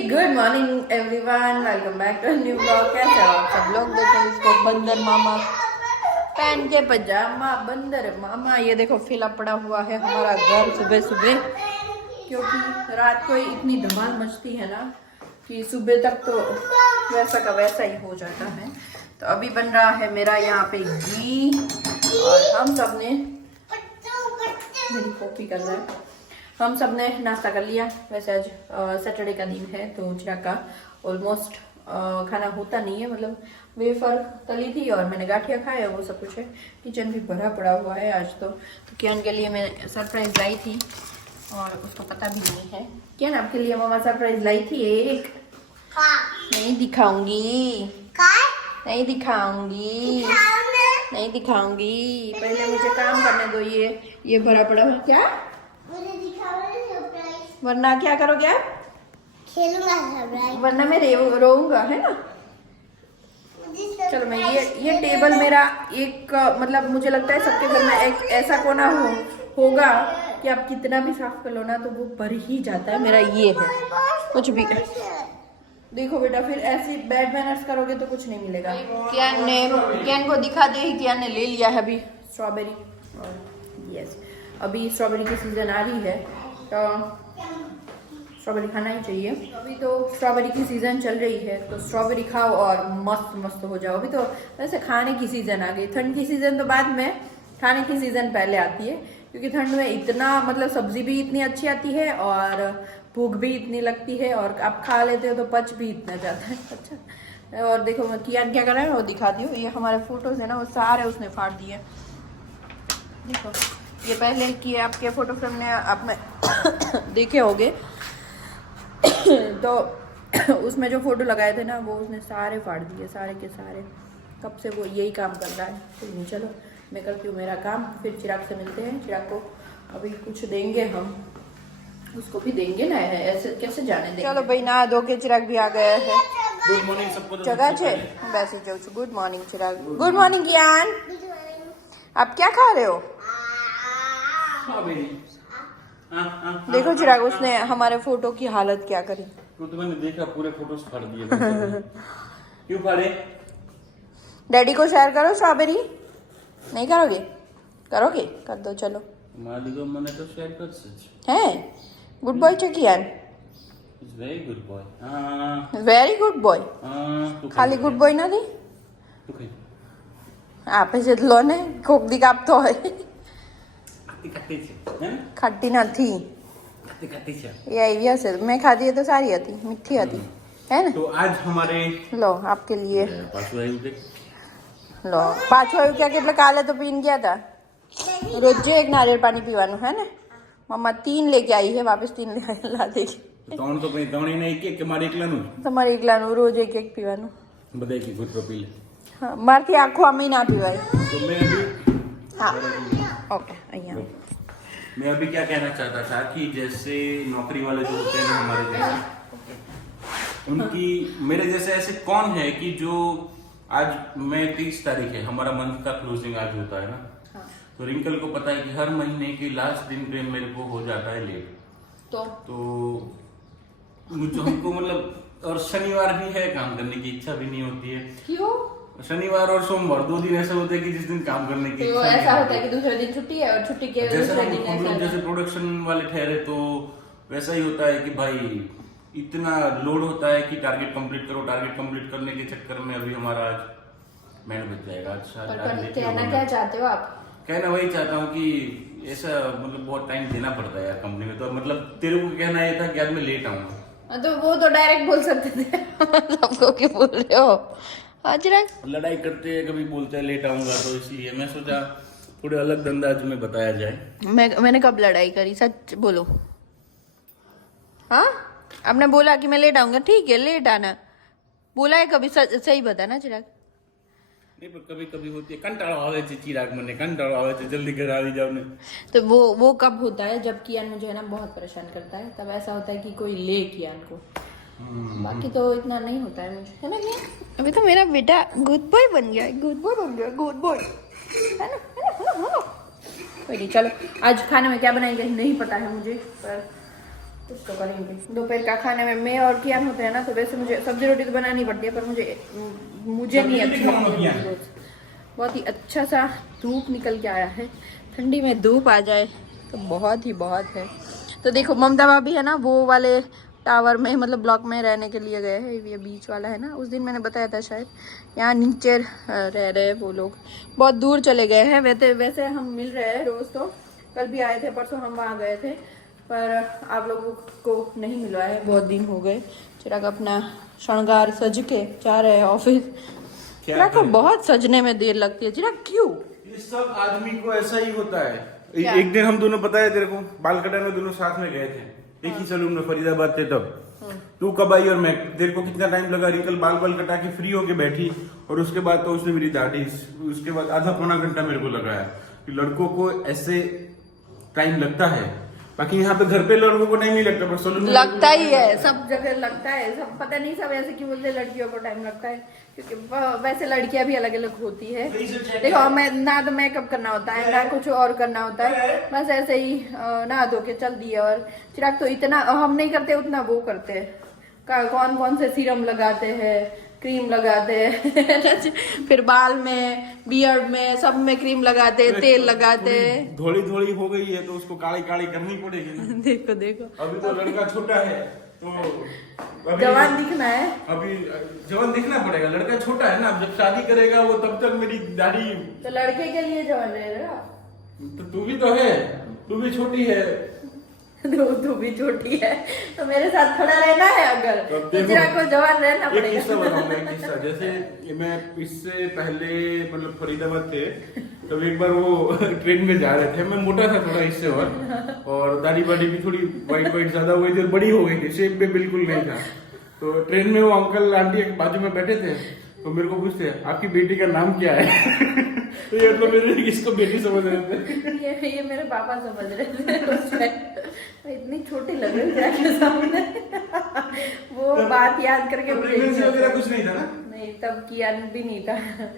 Good morning everyone, welcome back to new blog. कैसे हो आप सब लोग? देखो इसको बंदर मामा पहन के पजामा, बंदर मामा। ये देखो फिला पड़ा हुआ है हमारा घर सुबह सुबह, क्योंकि रात को इतनी धमाल मचती है ना कि सुबह तक तो वैसा का वैसा ही हो जाता है। तो अभी बन रहा है मेरा यहाँ पे घी, और हम सब ने, मेरी कॉपी कर रहा है, हम सब ने नाश्ता कर लिया। वैसे आज सैटरडे का दिन है तो चिराग का ऑलमोस्ट खाना होता नहीं है, मतलब वेफर तली थी और मैंने गाठिया खाया, वो सब कुछ है। किचन भी भरा पड़ा हुआ है आज तो कियान के लिए मैं सरप्राइज लाई थी और उसको पता भी नहीं है। कियान आपके लिए मामा सरप्राइज लाई थी एक, नहीं दिखाऊंगी, नहीं दिखाऊंगी, नहीं दिखाऊंगी, पहले मुझे काम करने दो। ये भरा पड़ा है क्या, वरना क्या करोगे आप? खेलूंगा, वरना मैं रोऊंगा, है ना। चलो मैं ये टेबल मेरा एक, मतलब मुझे लगता है सबके घर में एक ऐसा कोना होगा कि आप कितना भी साफ कर लो ना तो वो भर ही जाता है। मेरा ये है, कुछ भी देखो बेटा, फिर ऐसी बैड मैनर्स करोगे तो कुछ नहीं मिलेगा। कियान को दिखा दे, कियान ने ले लिया है अभी स्ट्रॉबेरी, और यस अभी स्ट्रॉबेरी की सीजन आ रही है तो स्ट्रॉबेरी खाना ही चाहिए। अभी तो स्ट्रॉबेरी की सीज़न चल रही है तो स्ट्रॉबेरी खाओ और मस्त मस्त हो जाओ। अभी तो वैसे खाने की सीज़न आ गई, ठंड की सीज़न तो बाद में, खाने की सीज़न पहले आती है, क्योंकि ठंड में इतना मतलब सब्जी भी इतनी अच्छी आती है और भूख भी इतनी लगती है, और आप खा लेते हो तो पच भी इतना जाता है। अच्छा, और देखो मैं कियान क्या कर रहा है वो दिखाती हूँ। ये हमारे फोटोज है ना, वो सारे उसने फाड़ दिए। देखो ये पहले की आपके फोटो फ्रेम ने आप में देखे होंगे तो उसमें जो फोटो लगाए थे ना वो उसने सारे फाड़ दिए, सारे के सारे। कब से वो यही काम कर रहा है। तो चलो मैं करती हूँ मेरा काम, फिर चिराग से मिलते हैं। चिराग को अभी कुछ देंगे हम, उसको भी देंगे ना, ऐसे कैसे जाने देंगे। चलो भाई नहा धो के चिराग भी आ गया है। गुड मॉर्निंग सबको। जगह छे वैसे जाऊँ। गुड मॉर्निंग चिराग। गुड मॉर्निंग ज्ञान। आप क्या खा रहे हो? देखो चिराग, उसने हमारे फोटो की हालत क्या करी। तो मैंने देखा, पूरे फोटोज फाड़ दिए। क्यों फाड़े? डैडी को शेयर करो स्ट्रॉबेरी। नहीं करोगे? करोगे? कर दो चलो। मालिको मैंने तो शेयर कर सच है। गुड बॉय चकियान, इज वेरी गुड बॉय। हां वेरी गुड बॉय। खाली गुड बॉय ना दी तो कहीं आप ऐसे लो ने कोक दी काप तो है खाती खाती છે હે खट्टी નથી, खाती खाती છે। ये आइडिया से मैं खाती है तो सारी आती मीठी आती है ना। तो आज हमारे लो आपके लिए पाछू आयु देख लो पाछो आयु क्या કેટલા કાલે तो पीन गया था। रोज एक नारियल पानी पीवानो है ना। मम्मा 3 लेके आई है, वापस 3 ला देगी। ત્રણ તો પછી ત્રણે નહીં કે મારે એકલાનું તમારે એકલાનું રોજ એક એક પીવાનું। બધાય की गुड पी ले। हाँ मारती आँखों आमी ना पीवाय। तो मैं अभी हाँ ओके અહીંયા मैं अभी क्या कहना चाहता था कि जैसे नौकरी वाले जो होते हैं ना हमारे जैसे, उनकी मेरे जैसे ऐसे कौन है कि जो आज मैं 30 तारीख है, हमारा मंथ का क्लोजिंग आज होता है ना। हाँ। तो रिंकल को पता है कि हर महीने के लास्ट दिन पे मेरे को हो जाता है लेट। तो मुझे हमको मतलब, और शनिवार भी है, काम करने की इच्छा भी नहीं होती है। क्यों? शनिवार और सोमवार 2 दिन ऐसे होते हैं कि जिस दिन काम करने की तो इच्छा ऐसा नहीं होता है कि दूसरे दिन छुट्टी है और छुट्टी के जैसे दूसरे हम दिन लोग ऐसा जैसे प्रोडक्शन वाले ठहरे तो वैसा ही होता है कि भाई इतना लोड होता है कि टारगेट कंप्लीट करो। टारगेट कंप्लीट करने के चक्कर में अभी हमारा आज बैंड बज जाएगा। पर कहना क्या चाहते हो आप? कहना वही चाहता हूँ कि ऐसा मतलब बहुत टाइम देना पड़ता है यार कंपनी में। तो मतलब तेरे को कहना ये था कि आज मैं लेट आऊंगा, तो वो तो डायरेक्ट बोल सकते थे। सबको क्यों बोल रहे हो? अजरक लड़ाई करते हैं, कभी बोलते हैं लेट आऊंगा, तो इसलिए मैं सोचा थोड़े अलग अंदाज में बताया जाए। मैंने कब लड़ाई करी? सच बोलो। हाँ आपने बोला कि मैं लेट आऊंगा, ठीक है लेट आना बोला है कभी? सही बताना चिराग। नहीं पर कभी कभी होती है, कंटाळो आवे छे चिराग, मने कंटाळो आवे छे, जल्दी घर आ जाओ ने। तो वो कब होता है? जब कियान मुझे है ना बहुत परेशान करता है, तब ऐसा होता है कि कोई ले कियान को। बाकी तो इतना नहीं होता है मुझे, है ना कियान? अभी तो मेरा बेटा गुड बॉय बन गया, गुड बॉय बन गया, गुड बॉय, है ना। कोई नहीं, चलो आज खाने में क्या बनाएंगे नहीं पता है मुझे, पर कुछ तो करेंगे। दोपहर का खाने में मैं और कियान होते हैं ना, तो वैसे मुझे सब्जी रोटी तो बनानी पड़ती है, पर मुझे नहीं अच्छी लगती है रोज। बहुत ही अच्छा सा धूप निकल के आया है, ठंडी में धूप आ जाए तो बहुत है। तो देखो ममता भाभी है ना, वो वाले टावर में मतलब ब्लॉक में रहने के लिए गए हैं, ये बीच वाला है ना, उस दिन मैंने बताया था शायद, यहाँ नीचे रह रहे वो लोग, बहुत दूर चले गए हैं। वैसे हम मिल रहे हैं रोज, तो कल भी आए थे, परसों हम वहाँ गए थे, पर आप लोगों को नहीं मिला है, बहुत दिन हो गए। चिराग अपना श्रृंगार सज के जा रहे हैं ऑफिस। चिराग को बहुत सजने में देर लगती है। चिराग क्यों? ये सब आदमी को ऐसा ही होता है। एक दिन हम दोनों, पता है तेरे को, बाल कटाने दोनों साथ में गए थे, एक ही सलून में फरीदाबाद थे तब। तू कब आई और मैं, तेरे को कितना टाइम लगा? रिकल बाल कटा के फ्री होके बैठी, और उसके बाद तो उसने मेरी दाढ़ी, उसके बाद आधा पौना घंटा मेरे को लगाया। कि लड़कों को ऐसे टाइम लगता है, बाकी यहाँ पे घर पे लड़कों को नहीं लगता, पर सलून में लगता ही है, सब जगह लगता है। सब पता नहीं सब ऐसे क्यों बोलते लड़कियों को टाइम लगता है, क्योंकि वैसे लड़कियां भी अलग अलग होती है। देखो मैं ना तो मेकअप करना होता है ना कुछ और करना होता है, बस ऐसे ही नहा धो के चल दिया। और चिराग तो इतना हम नहीं करते उतना वो करते हैं। कौन से सीरम लगाते हैं, क्रीम लगाते हैं फिर बाल में, बियर्ड में, सब में क्रीम लगाते हैं, तेल लगाते हैं। धोली हो गई है तो उसको काली करनी पड़ेगी ना। देखो अभी तो लड़का छोटा है, तो जवान दिखना है, अभी जवान दिखना पड़ेगा। लड़का छोटा है ना, अब जब शादी करेगा वो, तब तक मेरी दाढ़ी। तो लड़के के लिए जवान रहेगा। तो तू भी तो है, तू भी छोटी है। तू भी छोटी है, तो मेरे साथ खड़ा रहना है। अगर तो चिराग को जवान रहना पड़ेगा। एक किस्सा बताऊंगा, एक किस्सा। जैसे मैं इससे पहले मतलब फरीदाबाद थे, तब एक बार वो ट्रेन में जा रहे थे, मैं मोटा था थोड़ा इससे, और दाढ़ी बाड़ी भी थोड़ी वाइट ज्यादा हो गई थी, बड़ी हो गई थी, शेप में बिल्कुल नहीं था। तो ट्रेन में वो अंकल आंटी एक बाजू में बैठे थे, तो मेरे को पूछते हैं आपकी बेटी का नाम क्या है? तो ये मतलब मेरे किसको बेटी समझ रहे थे? ये मेरे पापा समझ रहे थे। इतनी छोटी लग रही थी आपके सामने। वो बात याद करके वगैरह कुछ नहीं था ना? नहीं, तब किया भी नहीं था,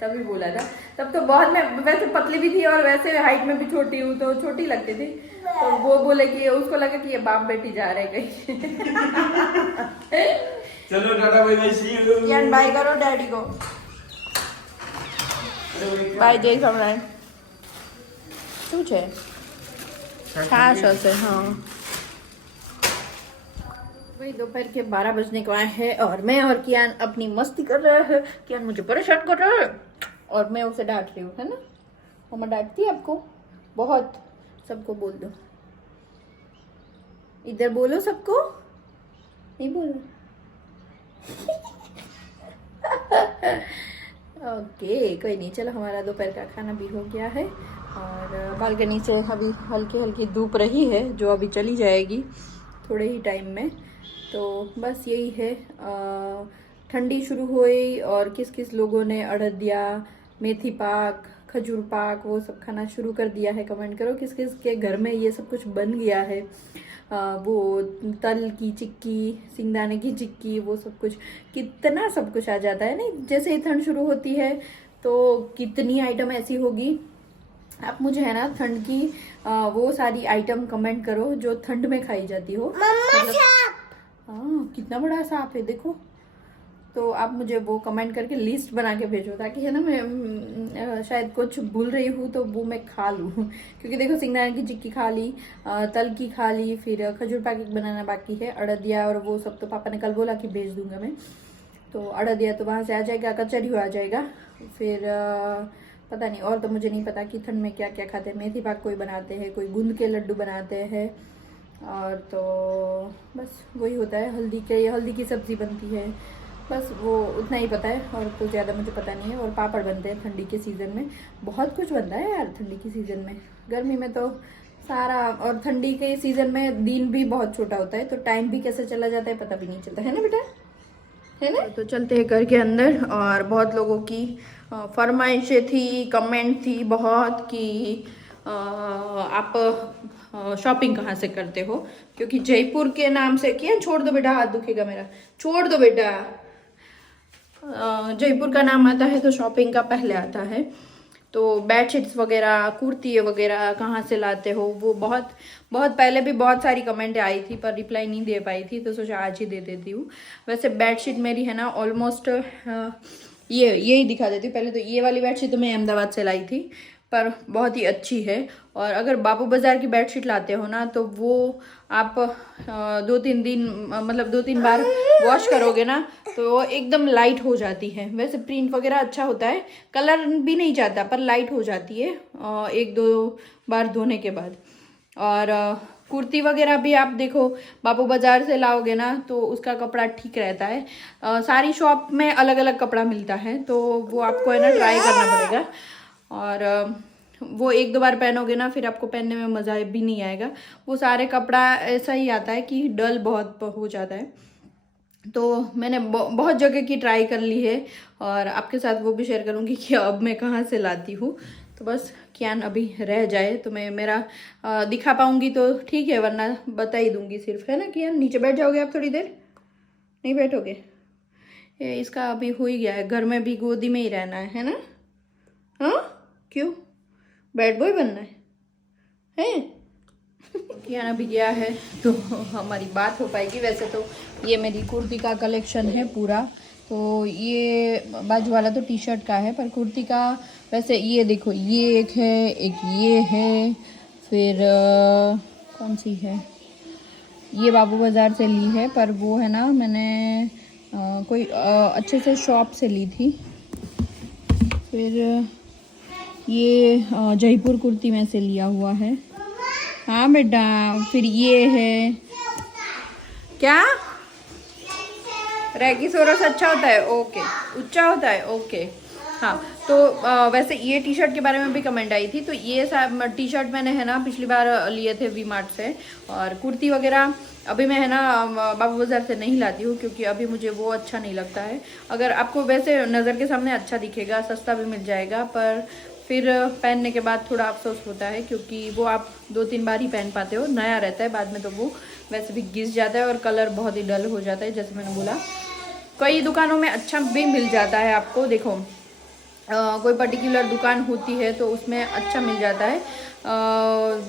तभी बोला था। तब तो बहुत, मैं वैसे पतली भी थी और वैसे हाइट में भी छोटी हूँ, तो छोटी लगती थी। तो वो बोले कि उसको लगा कि ये बाप बेटी जा रहे कहीं। चलो tata bye bye, see you. Bye करो डैडी को, बाय जय सम्राट। શું છે? छाछ हसे। हाँ वही दोपहर के 12 बजने को आए हैं, और मैं और कियान अपनी मस्ती कर रहे हैं। कियान मुझे परेशान कर रहा है और मैं उसे डांट रही हूँ, है ना? मम्मा डांटती है आपको बहुत। सबको बोल दो, इधर बोलो, सबको नहीं बोलो। ओके कोई नहीं, चलो हमारा दोपहर का खाना भी हो गया है, और बालकनी से अभी हल्की धूप रही है, जो अभी चली जाएगी थोड़े ही टाइम में। तो बस यही है, ठंडी शुरू हुई, और किस किस लोगों ने अड़दिया, मेथी पाक, खजूर पाक वो सब खाना शुरू कर दिया है। कमेंट करो किस किस के घर में ये सब कुछ बन गया है। वो तल की चिक्की, सिंगदाने की चिक्की, वो सब कुछ, कितना सब कुछ आ जाता है नहीं। जैसे ही ठंड शुरू होती है तो कितनी आइटम ऐसी होगी। आप मुझे है ना ठंड की वो सारी आइटम कमेंट करो जो ठंड में खाई जाती हो। हाँ कितना बड़ा सांप है देखो। तो आप मुझे वो कमेंट करके लिस्ट बना के भेजो, ताकि है ना मैं शायद कुछ भूल रही हूँ तो वो मैं खा लूँ। क्योंकि देखो सिंगदाने की चिक्की खा ली, तल की खा ली, फिर खजूर पाक बनाना बाकी है, अड़दिया और वो सब तो पापा ने कल बोला कि भेज दूंगा मैं। तो अड़दिया तो वहाँ से आ जाएगा, कचौरी आ जाएगा, फिर पता नहीं और तो मुझे नहीं पता कि ठंड में क्या क्या खाते हैं। मेथी पाक कोई बनाते हैं, कोई गूंद के लड्डू बनाते हैं, और तो बस वही होता है। हल्दी की सब्ज़ी बनती है, बस वो उतना ही पता है, और तो ज़्यादा मुझे पता नहीं है। और पापड़ बनते हैं ठंडी के सीज़न में, बहुत कुछ बनता है यार ठंडी के सीज़न में। गर्मी में तो सारा, और ठंडी के सीज़न में दिन भी बहुत छोटा होता है, तो टाइम भी कैसे चला जाता है पता भी नहीं चलता, है ना बेटा, है ना? तो चलते हैं घर के अंदर। और बहुत लोगों की फरमाइशें थी, कमेंट थी बहुत कि आप शॉपिंग कहाँ से करते हो, क्योंकि जयपुर के नाम से, क्या छोड़ दो बेटा, हाथ दुखेगा मेरा, छोड़ दो बेटा। जयपुर का नाम आता है तो शॉपिंग का पहले आता है। तो बेडशीट्स वगैरह, कुर्ती वगैरह कहाँ से लाते हो, वो बहुत बहुत पहले भी बहुत सारी कमेंट आई थी पर रिप्लाई नहीं दे पाई थी, तो सोचा आज ही दे देती हूँ। वैसे बेडशीट मेरी है ना ऑलमोस्ट यही दिखा देती हूँ। पहले तो ये वाली बेडशीट तो मैं अहमदाबाद से लाई थी, पर बहुत ही अच्छी है। और अगर बाबू बाज़ार की बेडशीट लाते हो ना तो वो आप 2-3 दिन मतलब 2-3 बार वॉश करोगे ना तो वो एकदम लाइट हो जाती है। वैसे प्रिंट वगैरह अच्छा होता है, कलर भी नहीं जाता पर लाइट हो जाती है 1-2 बार धोने के बाद। और कुर्ती वगैरह भी आप देखो बाबू बाज़ार से लाओगे ना तो उसका कपड़ा ठीक रहता है। सारी शॉप में अलग अलग कपड़ा मिलता है, तो वो आपको है ना ट्राई करना पड़ेगा। और वो 1-2 बार पहनोगे ना फिर आपको पहनने में मज़ा भी नहीं आएगा। वो सारे कपड़ा ऐसा ही आता है कि डल बहुत हो जाता है। तो मैंने बहुत जगह की ट्राई कर ली है और आपके साथ वो भी शेयर करूँगी कि अब मैं कहाँ से लाती हूँ। तो बस कियान अभी रह जाए तो मैं मेरा दिखा पाऊँगी तो ठीक है, वरना बता ही दूँगी सिर्फ, है ना कियान? नीचे बैठ जाओगे आप थोड़ी देर? नहीं बैठोगे? ये इसका अभी हो ही गया है, घर में भी गोदी में ही रहना है ना? हाँ क्यों, बैड बॉय बनना है? कियान अभी गया है तो हमारी बात हो पाएगी। वैसे तो ये मेरी कुर्ती का कलेक्शन है पूरा, तो ये बाजू वाला तो टी शर्ट का है, पर कुर्ती का वैसे ये देखो, ये एक है, एक ये है, फिर कौन सी है, ये बाबू बाज़ार से ली है, पर वो है ना मैंने कोई अच्छे से शॉप से ली थी। फिर ये जयपुर कुर्ती में से लिया हुआ है। हाँ बेटा, फिर ये है क्या, रेगिसोरस अच्छा होता है, ओके, ऊंचा होता है, ओके। हाँ तो वैसे ये टी शर्ट के बारे में भी कमेंट आई थी, तो ये सब टी शर्ट मैंने है ना पिछली बार लिए थे वी मार्ट से। और कुर्ती वगैरह अभी मैं है ना बाबू बाज़ार से नहीं लाती हूँ, क्योंकि अभी मुझे वो अच्छा नहीं लगता है। अगर आपको वैसे नज़र के सामने अच्छा दिखेगा, सस्ता भी मिल जाएगा, पर फिर पहनने के बाद थोड़ा अफसोस होता है, क्योंकि वो आप 2-3 बार ही पहन पाते हो, नया रहता है, बाद में तो वो वैसे भी घिस जाता है और कलर बहुत ही डल हो जाता है। जैसे मैंने बोला कई दुकानों में अच्छा भी मिल जाता है आपको, देखो कोई पर्टिकुलर दुकान होती है तो उसमें अच्छा मिल जाता है।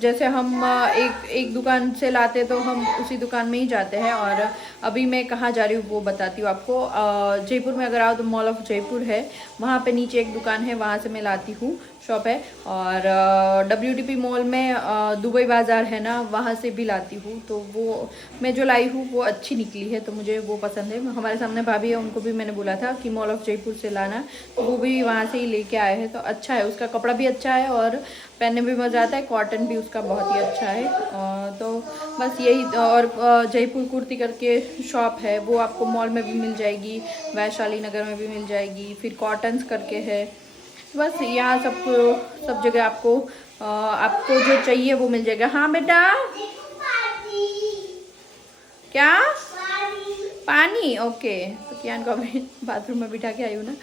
जैसे हम एक दुकान से लाते तो हम उसी दुकान में ही जाते हैं। और अभी मैं कहाँ जा रही हूँ वो बताती हूँ आपको। जयपुर में अगर आओ तो मॉल ऑफ जयपुर है, वहाँ पे नीचे एक दुकान है, वहाँ से मैं लाती हूँ, शॉप है। और WTP मॉल में दुबई बाज़ार है ना, वहाँ से भी लाती हूँ। तो वो मैं जो लाई हूँ वो अच्छी निकली है, तो मुझे वो पसंद है। हमारे सामने भाभी है, उनको भी मैंने बोला था कि मॉल ऑफ जयपुर से लाना, तो वो भी वहाँ से ही लेके आए हैं। तो अच्छा है, उसका कपड़ा भी अच्छा है और पहनने में भी मज़ा आता है, कॉटन भी उसका बहुत ही अच्छा है। तो बस यही। और जयपुर कुर्ती करके शॉप है, वो आपको मॉल में भी मिल जाएगी, वैशाली नगर में भी मिल जाएगी। फिर कॉटन्स करके है, बस यहाँ सब जगह आपको जो चाहिए वो मिल जाएगा। हाँ बेटा, क्या पानी, ओके। तो कियान को अभी बाथरूम में बिठा के आई हूँ ना,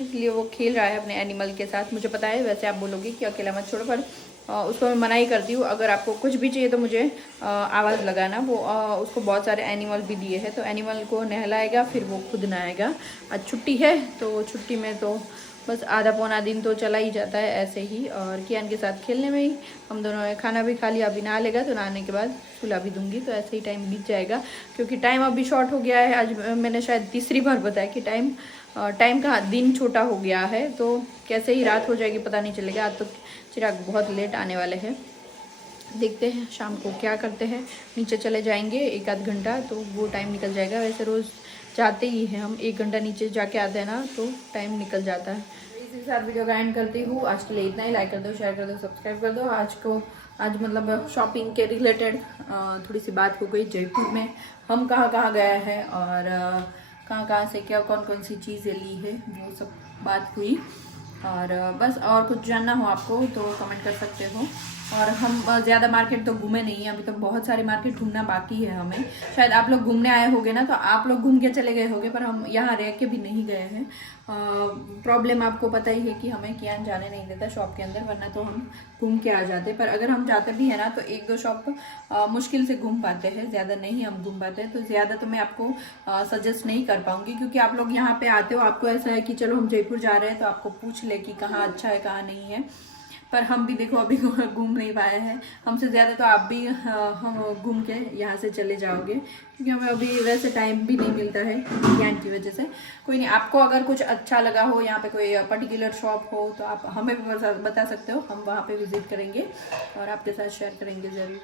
इसलिए वो खेल रहा है अपने एनिमल के साथ। मुझे पता है वैसे आप बोलोगे कि अकेला मत छोड़ो, पर उसको मैं मना ही करती हूँ। अगर आपको कुछ भी चाहिए तो मुझे आवाज़ लगाना। वो उसको बहुत सारे एनिमल भी दिए हैं, तो एनिमल को नहलाएगा, फिर वो खुद नहाएगा। आज छुट्टी है तो छुट्टी में तो बस आधा पौना दिन तो चला ही जाता है ऐसे ही, और कियान के साथ खेलने में ही। हम दोनों ने खाना भी खा लिया, अभी नहा लेगा तो नहाने के बाद सुला भी दूंगी, तो ऐसे ही टाइम बीत जाएगा। क्योंकि टाइम अभी शॉर्ट हो गया है। आज मैंने शायद तीसरी बार बताया कि टाइम का दिन छोटा हो गया है, तो कैसे ही रात हो जाएगी पता नहीं चलेगा। आज तो चिराग बहुत लेट आने वाले हैं, देखते हैं शाम को क्या करते हैं। नीचे चले जाएंगे 1-आध घंटा, तो वो टाइम निकल जाएगा। वैसे रोज़ जाते ही हैं हम, 1 घंटा नीचे जाके आते हैं ना, तो टाइम निकल जाता है। इसी के साथ वीडियो का एंड करती हूँ। आज के लिए इतना ही। लाइक कर दो, शेयर कर दो, सब्सक्राइब कर दो। आज मतलब शॉपिंग के रिलेटेड थोड़ी सी बात हो गई। जयपुर में हम कहाँ गए हैं और कहाँ से क्या कौन सी चीज़ें ली है, वो सब बात हुई। और बस और कुछ जानना हो आपको तो कमेंट कर सकते हो। और हम ज़्यादा मार्केट तो घूमे नहीं हैं, अभी तो बहुत सारे मार्केट घूमना बाकी है हमें। शायद आप लोग घूमने आए होगे ना, तो आप लोग घूम के चले गए होगे, पर हम यहाँ रह के भी नहीं गए हैं। प्रॉब्लम आपको पता ही है कि हमें कियान जाने नहीं देता शॉप के अंदर, वरना तो हम घूम के आ जाते। पर अगर हम जाते भी हैं ना, तो एक दो शॉप मुश्किल से घूम पाते हैं, ज़्यादा नहीं हम घूम पाते हैं। तो ज़्यादा तो मैं आपको सजेस्ट नहीं कर पाऊँगी, क्योंकि आप लोग यहाँ पे आते हो, आपको ऐसा है कि चलो हम जयपुर जा रहे हैं तो आपको पूछ ले कि कहाँ अच्छा है कहाँ नहीं है। पर हम भी देखो अभी घूम नहीं पाए हैं, हमसे ज़्यादा तो आप भी हम घूम के यहाँ से चले जाओगे, क्योंकि हमें अभी वैसे टाइम भी नहीं मिलता है ज्ञान की वजह से। कोई नहीं, आपको अगर कुछ अच्छा लगा हो, यहाँ पे कोई पर्टिकुलर शॉप हो, तो आप हमें भी बता सकते हो, हम वहाँ पे विजिट करेंगे और आपके साथ शेयर करेंगे ज़रूर।